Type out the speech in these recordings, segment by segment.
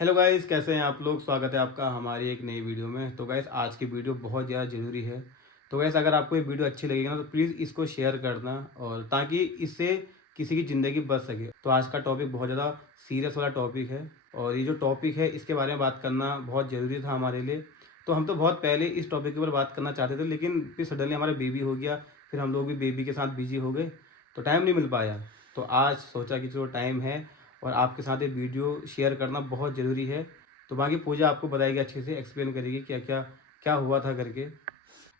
Hello guys, कैसे हैं आप लोग। स्वागत है आपका हमारी एक नई वीडियो में। तो गाइस आज की वीडियो बहुत ज़्यादा ज़रूरी है। तो गाइस अगर आपको ये वीडियो अच्छी लगेगी ना तो प्लीज़ इसको शेयर करना, और ताकि इससे किसी की ज़िंदगी बच सके। तो आज का टॉपिक बहुत ज़्यादा सीरियस वाला टॉपिक है, और ये जो टॉपिक है इसके बारे में बात करना बहुत ज़रूरी था हमारे लिए। तो हम तो बहुत पहले इस टॉपिक के ऊपर बात करना चाहते थे, लेकिन फिर सडनली हमारा बेबी हो गया। फिर हम लोग भी बेबी के साथ बिजी हो गए, तो टाइम नहीं मिल पाया। तो आज सोचा कि चलो टाइम है और आपके साथ ये वीडियो शेयर करना बहुत ज़रूरी है। तो बाकी पूजा आपको बताएगी, अच्छे से एक्सप्लेन करेगी क्या क्या क्या हुआ था करके।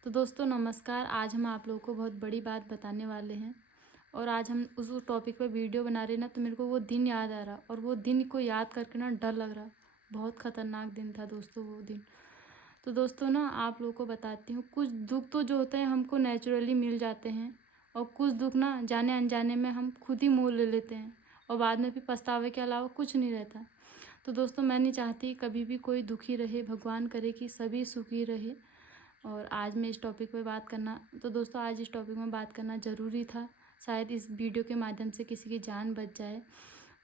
तो दोस्तों नमस्कार। आज हम आप लोगों को बहुत बड़ी बात बताने वाले हैं और आज हम उस टॉपिक पर वीडियो बना रहे हैं ना, तो मेरे को वो दिन याद आ रहा और वो दिन को याद करके ना डर लग रहा। बहुत ख़तरनाक दिन था दोस्तों वो दिन। तो दोस्तों ना आप लोगों को बताती हूँ, कुछ दुख तो जो होते हैं हमको नेचुरली मिल जाते हैं, और कुछ दुख ना जाने अनजाने में हम खुद ही मोल ले लेते हैं और बाद में फिर पछतावे के अलावा कुछ नहीं रहता। तो दोस्तों मैं नहीं चाहती कभी भी कोई दुखी रहे, भगवान करे कि सभी सुखी रहे। और आज मैं इस टॉपिक पे बात करना, तो दोस्तों आज इस टॉपिक में बात करना ज़रूरी था। शायद इस वीडियो के माध्यम से किसी की जान बच जाए।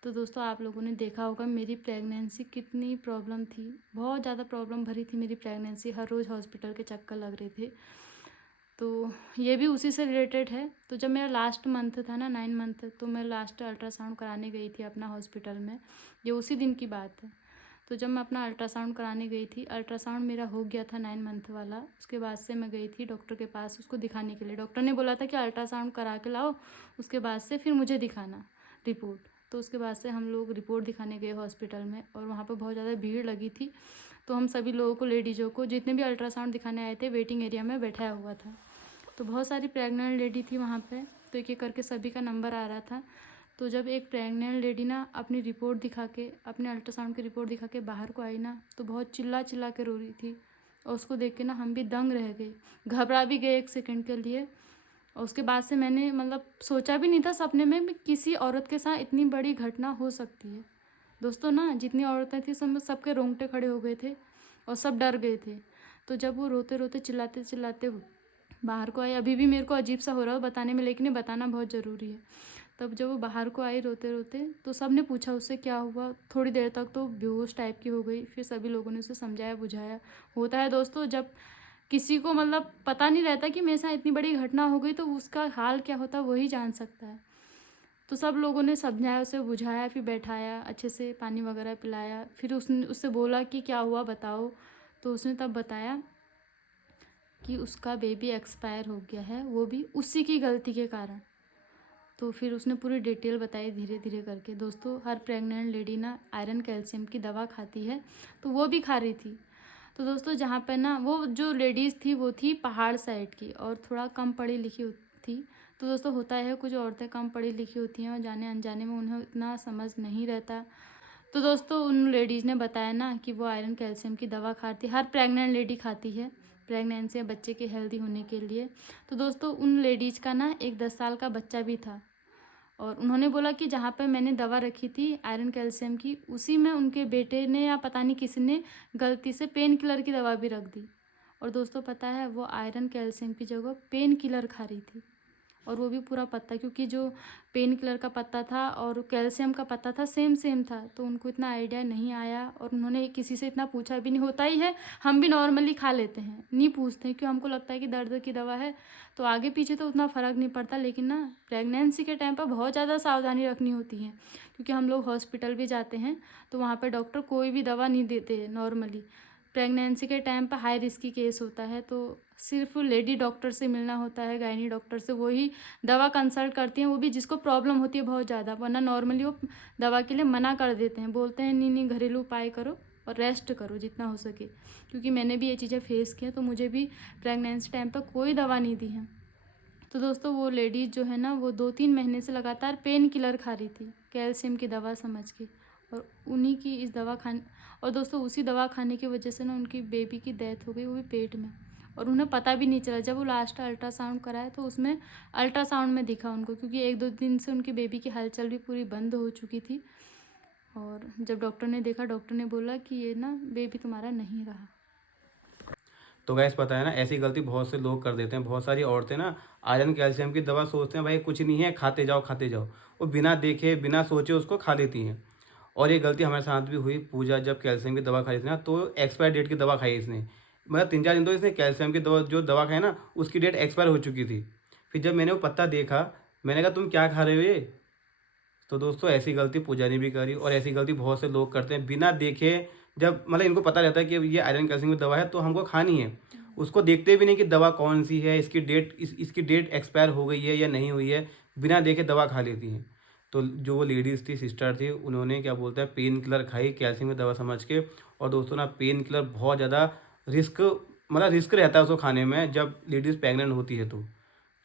तो दोस्तों आप लोगों ने देखा होगा मेरी प्रेगनेंसी कितनी प्रॉब्लम थी। बहुत ज़्यादा प्रॉब्लम भरी थी मेरी प्रेगनेंसी। हर रोज़ हॉस्पिटल के चक्कर लग रहे थे। तो ये भी उसी से रिलेटेड है। तो जब मेरा लास्ट मंथ था ना, 9 मंथ, तो मैं लास्ट अल्ट्रासाउंड कराने गई थी अपना हॉस्पिटल में। ये उसी दिन की बात है। तो जब मैं अपना अल्ट्रासाउंड कराने गई थी, अल्ट्रासाउंड मेरा हो गया था 9 मंथ वाला। उसके बाद से मैं गई थी डॉक्टर के पास उसको दिखाने के लिए। डॉक्टर ने बोला था कि अल्ट्रासाउंड करा के लाओ, उसके बाद से फिर मुझे दिखाना रिपोर्ट। तो उसके बाद से हम लोग रिपोर्ट दिखाने गए हॉस्पिटल में, और वहाँ पर बहुत ज़्यादा भीड़ लगी थी। तो हम सभी लोगों को, लेडीज़ों को, जितने भी अल्ट्रासाउंड दिखाने आए थे, वेटिंग एरिया में बैठाया हुआ था। तो बहुत सारी प्रेग्नेंट लेडी थी वहाँ पे। तो एक एक करके सभी का नंबर आ रहा था। तो जब एक प्रेग्नेंट लेडी ना अपनी रिपोर्ट दिखा के, अपने अल्ट्रासाउंड की रिपोर्ट दिखा के बाहर को आई ना, तो बहुत चिल्ला चिल्ला के रो रही थी। और उसको देख के ना हम भी दंग रह गए, घबरा भी गए एक सेकंड के लिए। और उसके बाद से मैंने मतलब सोचा भी नहीं था सपने में भी किसी औरत के साथ इतनी बड़ी घटना हो सकती है। दोस्तों ना जितनी औरतें थी सब में सबके रोंगटे खड़े हो गए थे और सब डर गए थे। तो जब वो रोते रोते चिल्लाते चिल्लाते बाहर को आई, अभी भी मेरे को अजीब सा हो रहा है बताने में, लेकिन ये बताना बहुत ज़रूरी है। तब जब वो बाहर को आई रोते रोते, तो सब ने पूछा उससे क्या हुआ। थोड़ी देर तक तो बेहोश टाइप की हो गई, फिर सभी लोगों ने उसे समझाया बुझाया। होता है दोस्तों, जब किसी को मतलब पता नहीं रहता कि मेरे साथ इतनी बड़ी घटना हो गई, तो उसका हाल क्या होता है वही जान सकता है। तो सब लोगों ने समझाया, उसे बुझाया, फिर बैठाया, अच्छे से पानी वगैरह पिलाया। फिर उसने उससे बोला कि क्या हुआ बताओ। तो उसने तब बताया कि उसका बेबी एक्सपायर हो गया है, वो भी उसी की गलती के कारण। तो फिर उसने पूरी डिटेल बताई धीरे धीरे करके। दोस्तों हर प्रेग्नेंट लेडी ना आयरन कैल्शियम की दवा खाती है, तो वो भी खा रही थी। तो दोस्तों जहाँ पर ना वो जो लेडीज़ थी वो थी पहाड़ साइड की और थोड़ा कम पढ़ी लिखी थी। तो दोस्तों होता है कुछ औरतें कम पढ़ी लिखी होती हैं और जाने अनजाने में उन्हें इतना समझ नहीं रहता। तो दोस्तों उन लेडीज़ ने बताया ना कि वो आयरन कैल्शियम की दवा खाती, हर प्रेग्नेंट लेडी खाती है प्रेगनेंसी या बच्चे के हेल्दी होने के लिए। तो दोस्तों उन लेडीज़ का ना एक 10 साल का बच्चा भी था, और उन्होंने बोला कि जहाँ पर मैंने दवा रखी थी आयरन कैल्शियम की, उसी में उनके बेटे ने या पता नहीं किसी ने गलती से पेन किलर की दवा भी रख दी। और दोस्तों पता है वो आयरन कैल्शियम की जगह पेन किलर खा रही थी, और वो भी पूरा पत्ता, क्योंकि जो पेन किलर का पत्ता था और कैल्शियम का पत्ता था सेम सेम था। तो उनको इतना आइडिया नहीं आया, और उन्होंने किसी से इतना पूछा भी नहीं। होता ही है, हम भी नॉर्मली खा लेते हैं, नहीं पूछते हैं, क्यों हमको लगता है कि दर्द की दवा है तो आगे पीछे तो उतना फ़र्क नहीं पड़ता। लेकिन ना प्रेगनेंसी के टाइम पर बहुत ज़्यादा सावधानी रखनी होती है, क्योंकि हम लोग हॉस्पिटल भी जाते हैं तो वहाँ पर डॉक्टर कोई भी दवा नहीं देते हैं नॉर्मली। प्रेगनेंसी के टाइम पर हाई रिस्की केस होता है, तो सिर्फ लेडी डॉक्टर से मिलना होता है, गायनी डॉक्टर से, वही दवा कंसल्ट करती हैं, वो भी जिसको प्रॉब्लम होती है बहुत ज़्यादा, वरना नॉर्मली वो दवा के लिए मना कर देते हैं, बोलते हैं नहीं नहीं घरेलू उपाय करो और रेस्ट करो जितना हो सके। क्योंकि मैंने भी ये चीज़ें फेस की हैं, तो मुझे भी प्रेगनेंसी टाइम पर कोई दवा नहीं दी है। तो दोस्तों वो लेडीज़ जो है ना, वो 2-3 महीने से लगातार पेन किलर खा रही थी, कैल्शियम की दवा समझ के। और उन्हीं की इस दवा खाने, और दोस्तों उसी दवा खाने की वजह से ना उनकी बेबी की डेथ हो गई, वो भी पेट में। और उन्हें पता भी नहीं चला। जब वो लास्ट अल्ट्रासाउंड कराया तो उसमें अल्ट्रासाउंड में दिखा उनको, क्योंकि 1-2 दिन से उनकी बेबी की हलचल भी पूरी बंद हो चुकी थी। और जब डॉक्टर ने देखा, डॉक्टर ने बोला कि ये ना बेबी तुम्हारा नहीं रहा। तो गैस पता है ना, ऐसी गलती बहुत से लोग कर देते हैं। बहुत सारी औरतें ना आयरन कैल्शियम की दवा सोचते हैं भाई कुछ नहीं है, खाते जाओ खाते जाओ। वो बिना देखे बिना सोचे उसको खा लेती हैं। और ये गलती हमारे साथ भी हुई। पूजा जब कैल्शियम की दवा खाई थी ना, तो एक्सपायर डेट की दवा खाई इसने। मतलब 3-4 दिन तो इसने कैल्शियम की दवा खाई ना, उसकी डेट एक्सपायर हो चुकी थी। फिर जब मैंने वो पत्ता देखा, मैंने कहा तुम क्या खा रहे हो ये? तो दोस्तों ऐसी गलती पूजा ने भी करी और ऐसी गलती बहुत से लोग करते हैं बिना देखे। जब मतलब इनको पता रहता है कि ये आयरन कैल्शियम की दवा है तो हमको खानी है, उसको देखते भी नहीं कि दवा कौन सी है, इसकी डेट एक्सपायर हो गई है या नहीं हुई है, बिना देखे दवा खा लेती हैं। तो जो वो लेडीज़ थी, सिस्टर थी, उन्होंने क्या बोलते हैं पेन किलर खाई कैल्शियम की दवा समझ के। और दोस्तों ना पेन किलर बहुत ज़्यादा रिस्क मतलब रिस्क रहता है उसको खाने में जब लेडीज़ प्रेग्नेंट होती है तो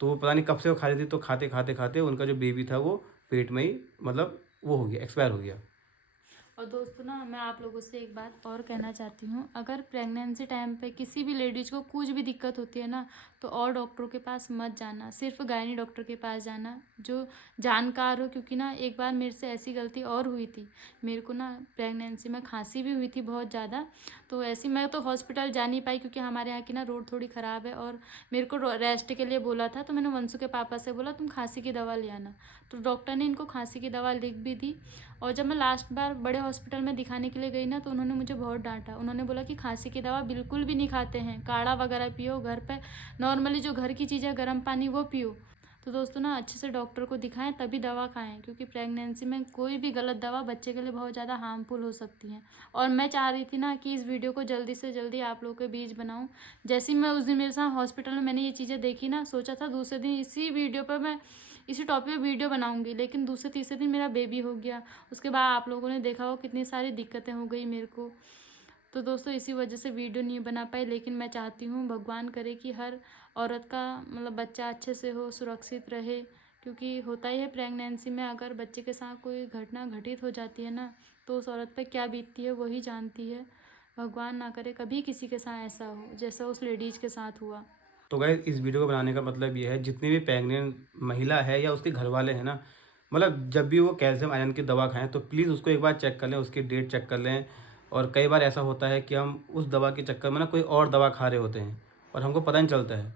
वो पता नहीं कब से वो खा रही थी, तो खाते खाते खाते उनका जो बेबी था वो पेट में ही मतलब वो हो गया, एक्सपायर हो गया। और दोस्तों ना मैं आप लोगों से एक बात और कहना चाहती हूँ, अगर प्रेगनेंसी टाइम पे किसी भी लेडीज़ को कुछ भी दिक्कत होती है ना, तो और डॉक्टरों के पास मत जाना, सिर्फ गायनी डॉक्टर के पास जाना जो जानकार हो। क्योंकि ना एक बार मेरे से ऐसी गलती और हुई थी। मेरे को ना प्रेगनेंसी में खांसी भी हुई थी बहुत ज़्यादा। तो ऐसी मैं तो हॉस्पिटल जा नहीं पाई क्योंकि हमारे यहाँ की ना रोड थोड़ी ख़राब है, और मेरे को रेस्ट के लिए बोला था। तो मैंने वंशु के पापा से बोला तुम खांसी की दवा ले आना। तो डॉक्टर ने इनको खांसी की दवा लिख भी दी। और जब मैं लास्ट बार बड़े हॉस्पिटल में दिखाने के लिए गई ना, तो उन्होंने मुझे बहुत डांटा। उन्होंने बोला कि खांसी की दवा बिल्कुल भी नहीं खाते हैं, काढ़ा वगैरह पियो, घर पे नॉर्मली जो घर की चीज़ें गर्म पानी वो पियो। तो दोस्तों ना अच्छे से डॉक्टर को दिखाएं तभी दवा खाएं, क्योंकि प्रेगनेंसी में कोई भी गलत दवा बच्चे के लिए बहुत ज़्यादा हार्मफुल हो सकती है। और मैं चाह रही थी ना कि इस वीडियो को जल्दी से जल्दी आप लोगों के बीच बनाऊं। जैसे ही मैं उस दिन मेरे साथ हॉस्पिटल में मैंने ये चीज़ें देखी ना, सोचा था दूसरे दिन इसी वीडियो पर मैं इसी टॉपिक पे वीडियो बनाऊंगी, लेकिन दूसरे तीसरे दिन मेरा बेबी हो गया। उसके बाद आप लोगों ने देखा हो कितनी सारी दिक्कतें हो गई मेरे को। तो दोस्तों इसी वजह से वीडियो नहीं बना पाई, लेकिन मैं चाहती हूँ भगवान करे कि हर औरत का मतलब बच्चा अच्छे से हो, सुरक्षित रहे। क्योंकि होता ही है प्रेगनेंसी में अगर बच्चे के साथ कोई घटना घटित हो जाती है ना, तो उस औरत पर क्या बीतती है वही जानती है। भगवान ना करे कभी किसी के साथ ऐसा हो जैसा उस लेडीज़ के साथ हुआ। तो गाइस इस वीडियो को बनाने का मतलब ये है, जितनी भी प्रेग्नेंट महिला है या उसके घर वाले हैं ना, मतलब जब भी वो कैल्शियम आयरन की दवा खाएं तो प्लीज़ उसको एक बार चेक कर लें, उसकी डेट चेक कर लें। और कई बार ऐसा होता है कि हम उस दवा के चक्कर में ना कोई और दवा खा रहे होते हैं और हमको पता नहीं चलता है।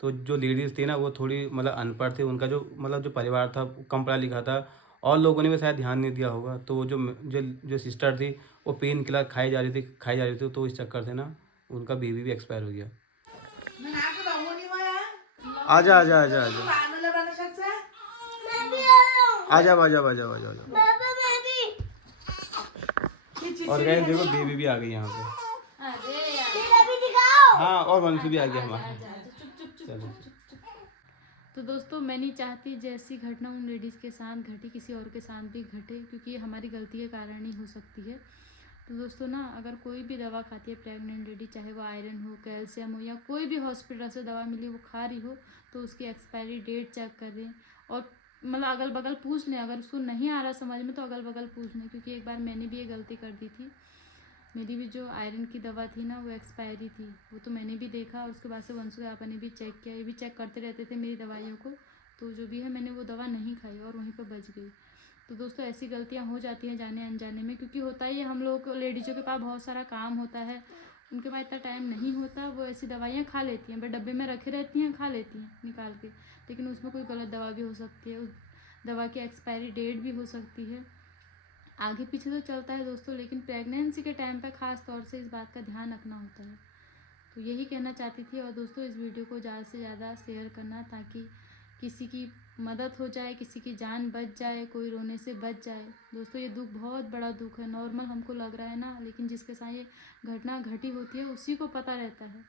तो जो लेडीज़ थी ना वो थोड़ी मतलब अनपढ़ थी, उनका जो मतलब जो परिवार था वो कम पढ़ा लिखा था और लोगों ने भी शायद ध्यान नहीं दिया होगा। तो वो जो सिस्टर थी वो पेन किलर खाई जा रही थी, तो इस चक्कर से ना उनका बेबी भी एक्सपायर हो गया। आजा आजा आजा आजा आजा आजा आजा आजा आजा। और गाइस देखो बेबी भी आ गई यहाँ पे। अरे यार, हाँ और वंशु भी आ गया हमारा। चुप चुप चुप चलो चुप चुप। तो दोस्तों मैं नहीं चाहती जैसी घटना उन लेडीज़ के साथ घटी किसी और के साथ भी घटे, क्योंकि ये हमारी गलती के कारण ही हो सकती है। तो दोस्तों ना अगर कोई भी दवा खाती है प्रेग्नेंट लेडी, चाहे वो आयरन हो, कैल्शियम हो, या कोई भी हॉस्पिटल से दवा मिली वो खा रही हो, तो उसकी एक्सपायरी डेट चेक कर दें। और मतलब अगल बगल पूछ लें, अगर उसको नहीं आ रहा समझ में तो अगल बगल पूछ लें। क्योंकि एक बार मैंने भी ये गलती कर दी थी। मेरी भी जो आयरन की दवा थी ना वो एक्सपायरी थी, वो तो मैंने भी देखा और उसके बाद से वंशु के पापा ने भी चेक किया, ये भी चेक करते रहते थे मेरी दवाइयों को। तो जो भी है मैंने वो दवा नहीं खाई और वहीं पर बच गई। तो दोस्तों ऐसी गलतियां हो जाती हैं जाने अनजाने में, क्योंकि होता ही है हम लोग लेडीज़ों के पास बहुत सारा काम होता है, उनके पास इतना टाइम नहीं होता। वो ऐसी दवाइयाँ खा लेती हैं, बट डब्बे में रखे रहती हैं, खा लेती हैं निकाल के, लेकिन उसमें कोई गलत दवा भी हो सकती है, उस दवा की एक्सपायरी डेट भी हो सकती है। आगे पीछे तो चलता है दोस्तों, लेकिन प्रेगनेंसी के टाइम पर ख़ास तौर से इस बात का ध्यान रखना होता है। तो यही कहना चाहती थी। और दोस्तों इस वीडियो को ज़्यादा से ज़्यादा शेयर करना, ताकि किसी की मदद हो जाए, किसी की जान बच जाए, कोई रोने से बच जाए। दोस्तों ये दुख बहुत बड़ा दुख है, नॉर्मल हमको लग रहा है ना, लेकिन जिसके साथ ये घटना घटी होती है उसी को पता रहता है।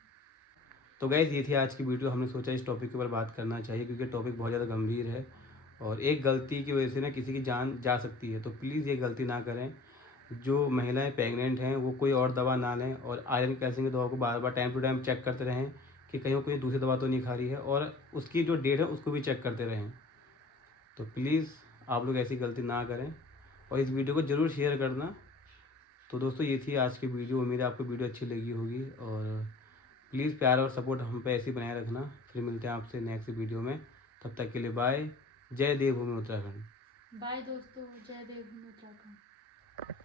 तो गाइस ये थी आज की वीडियो। हमने सोचा इस टॉपिक के ऊपर बात करना चाहिए क्योंकि टॉपिक बहुत ज़्यादा गंभीर है और एक गलती की वजह से ना किसी की जान जा सकती है। तो प्लीज़ ये गलती ना करें। जो महिलाएं प्रेग्नेंट हैं वो कोई और दवा ना लें और आयरन कैल्शियम की दवा को बार बार टाइम टू टाइम चेक करते रहें कि कहीं वो कोई दूसरी दवा तो नहीं खा रही है, और उसकी जो डेट है उसको भी चेक करते रहें। तो प्लीज़ आप लोग ऐसी गलती ना करें और इस वीडियो को ज़रूर शेयर करना। तो दोस्तों ये थी आज की वीडियो। उम्मीद है आपको वीडियो अच्छी लगी होगी और प्लीज़ प्यार और सपोर्ट हम पे ऐसे ही बनाए रखना। फिर मिलते हैं आपसे नेक्स्ट वीडियो में। तब तक के लिए बाय। जय देवभूमि उत्तराखंड। बाय दोस्तों, जय देवभूमि उत्तराखंड।